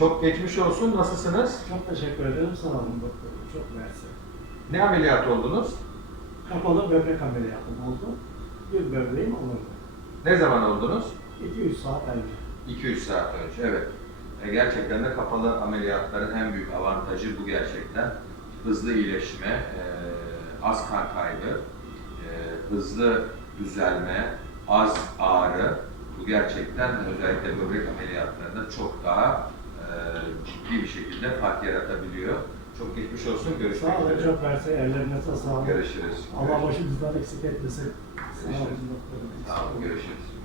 Çok geçmiş olsun. Nasılsınız? Çok teşekkür ederim. Sağ olun doktor. Çok mersi. Ne ameliyat oldunuz? Kapalı böbrek ameliyatım oldu. Bir böbreğim olurdu. Ne zaman oldunuz? 2-3 saat önce. 2-3 saat önce. Evet. E, gerçekten de kapalı ameliyatların en büyük avantajı bu gerçekten. Hızlı iyileşme, e, az kan kaybı, e, hızlı düzelme, az ağrı. Bu gerçekten özellikle böbrek ameliyatlarında çok daha e, şekilde fark yaratabiliyor. Çok geçmiş olsun. Görüşmek Sağ olun. üzere. Çok mersi. Ellerine sağlık. Görüşürüz. Allah başımızdan eksik etmesin. Sağ olun Görüşürüz. Sağ olun. Görüşürüz.